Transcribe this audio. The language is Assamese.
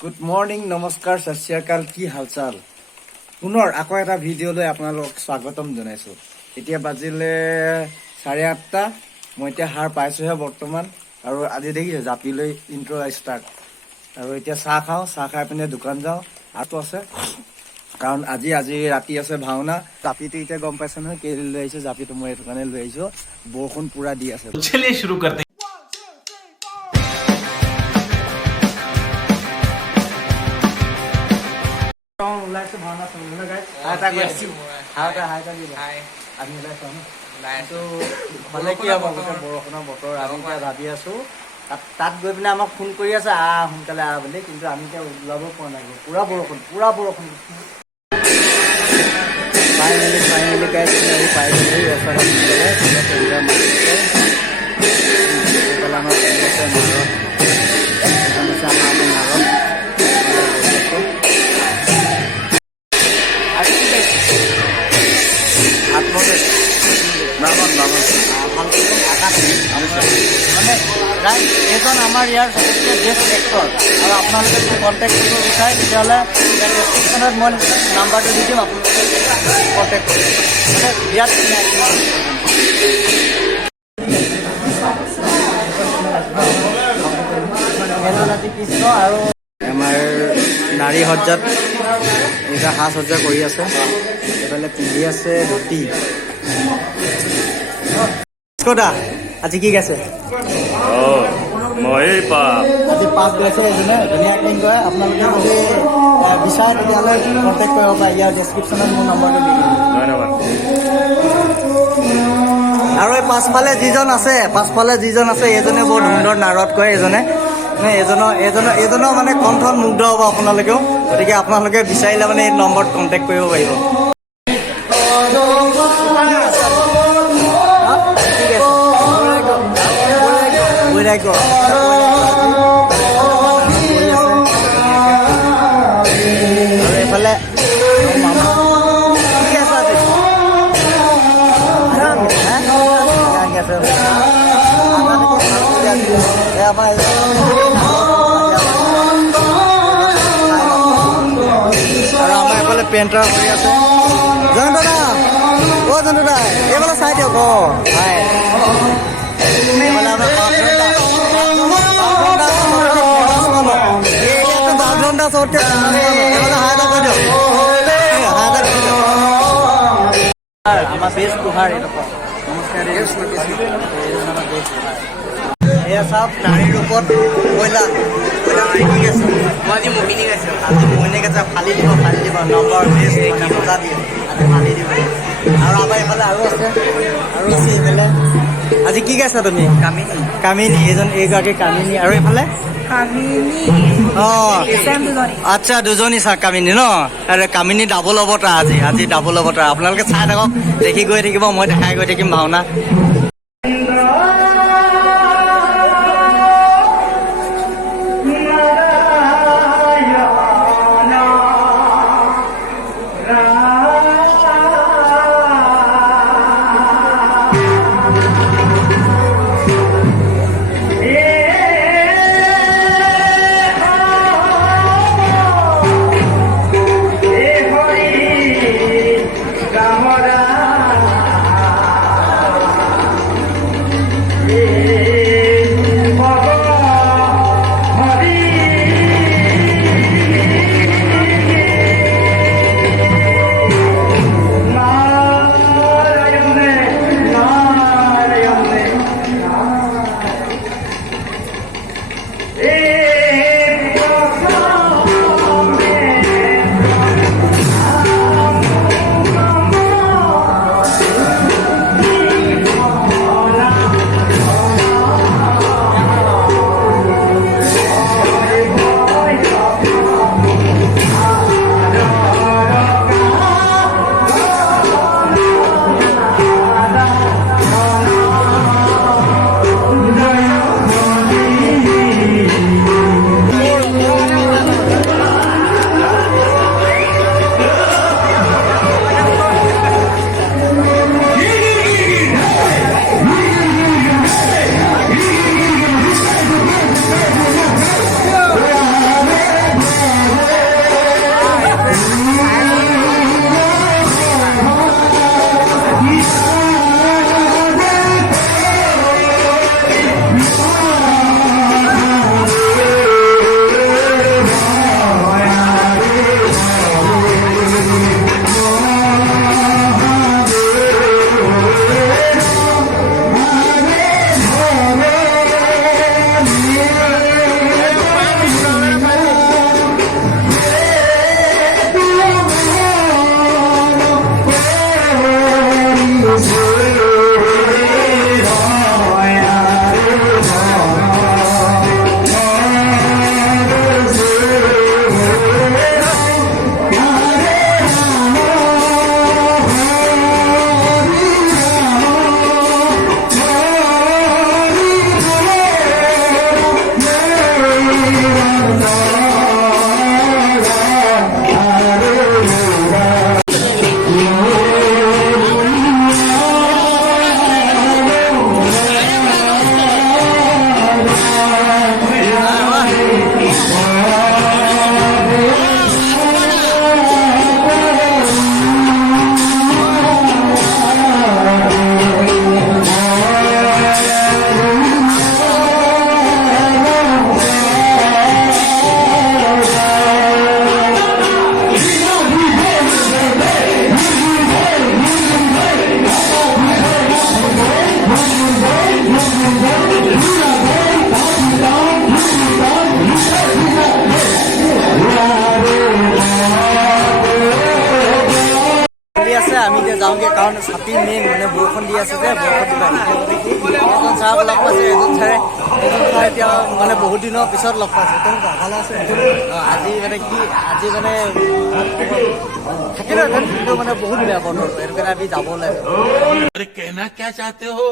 গুড মৰ্নিং, নমস্কাৰ, সত শ্ৰী আকাল, কি হালচাল? পুনৰ আকৌ এটা ভিডিঅ'লৈ আপোনালোকক স্বাগতম জনাইছোঁ। এতিয়া বাজিলে 8:30। মই এতিয়া সাৰ পাইছোঁহে বৰ্তমান, আৰু আজি দেখিছে জাপিলৈ ইণ্ট্ৰ ষ্টাৰ্ট। আৰু এতিয়া চাহ খাওঁ, চাহ খাই পিনে দোকান যাওঁ। আটো আছে কাৰণ আজি ৰাতি আছে ভাওনা। জাপিটো এতিয়া গম পাইছে নহয় কেলৈ লৈ আহিছোঁ। জাপিটো মই এইটো কাৰণে লৈ আহিছোঁ, বৰষুণ পুৰা দি আছে। चलिए शुरू करते हैं। ওলাইছে ভাওনা চাবলৈ গাইছ। আমি ওলাইছোঁ ন, কিন্তু হ'লে কি হ'ব, বৰষুণৰ বতৰ। আমি এতিয়া ভাবি আছোঁ তাত গৈ পিনে আমাক ফোন কৰি আছে, সোনকালে বুলি, কিন্তু আমি এতিয়া ওলাব পৰা নাই। পুৰা বৰষুণ ফাইনেলি গাইছ আমি পাই গ'লো ৰেষ্টুৰেণ্ট। মানে এইজন আমাৰ ইয়াৰ চবতকৈ বেষ্ট এক্টৰ। আৰু আপোনালোকে যদি কণ্টেক্ট কৰিব বিচাৰে তেতিয়াহ'লে ডেছক্ৰিপশ্যনত মই নাম্বাৰটো দি দিম, আপোনালোকে কণ্টেক্ট কৰিব। মানে বিৰাট কৃষ্ণ আৰু আমাৰ নাৰী সজ্জাত এতিয়া সাজ সজ্জা কৰি আছে। এইফালে পিন্ধি আছে ধুতি। দা আজি কি গাইছে? মই আজি পাপ গাইছে এজনে, ধুনীয়া এক্টিং কৰে। আপোনালোকে যদি বিচাৰে তেতিয়াহ'লে কণ্টেক্ট কৰিব পাৰে। ইয়াৰ ডেছক্ৰিপশ্যনত মোৰ নম্বৰটো দি দিম। ধন্যবাদ। আৰু এই পাছফালে যিজন আছে এইজনে বৰ সুন্দৰ নাৰদ কৰে। এইজনৰ মানে কণ্ঠত মুগ্ধ হ'ব আপোনালোকেও। গতিকে আপোনালোকে বিচাৰিলে মানে এই নম্বৰত কণ্টেক্ট কৰিব পাৰিব। এইফালে আৰু আমাৰ এইফালে পেণ্টাৰ কৰি আছে জয়ন্ত দা। জয়ন্ত দা এইফালে চাই দিয়ক। আমাৰ বেষ্ট কুহাৰ নমস্কাৰ। এয়া চাওক নাৰীৰ ৰূপত কয়লা কি আছে। মই আজি মোহিনী গাইছোঁ। ফালি দিব নম্বৰ বেষ্ট মজা দিয়ে। আজি ফালি দিব। আৰু আমাৰ এইফালে আৰু আছে এইফালে। আজি কি গাইছা তুমি? কামিনী। এইগৰাকী কামিনী। আৰু এইফালে আচ্ছা দুজনী কামিনী ন। আৰু কামিনী ডাবল অৱতাৰ আজি ডাবল অৱতাৰ। আপোনালোকে চাই থাকক, দেখি গৈ থাকিব, মই দেখাই গৈ থাকিম ভাওনা। আমি এতিয়া যাওঁগে, কাৰণ ছাতি মেইন মানে বৰষুণ দি আছে যে এজন ছাৰক লগ পাইছে, এজন ছাৰ এতিয়া মানে বহুত দিনৰ পিছত লগ পাইছে। ভালে আছে? আজি মানে কি আজি মানে থাকিলে কিন্তু মানে বহুত বেয়া বতৰ, সেইটো কাৰণে আমি যাব লাগে। कहना क्या चाहते हो?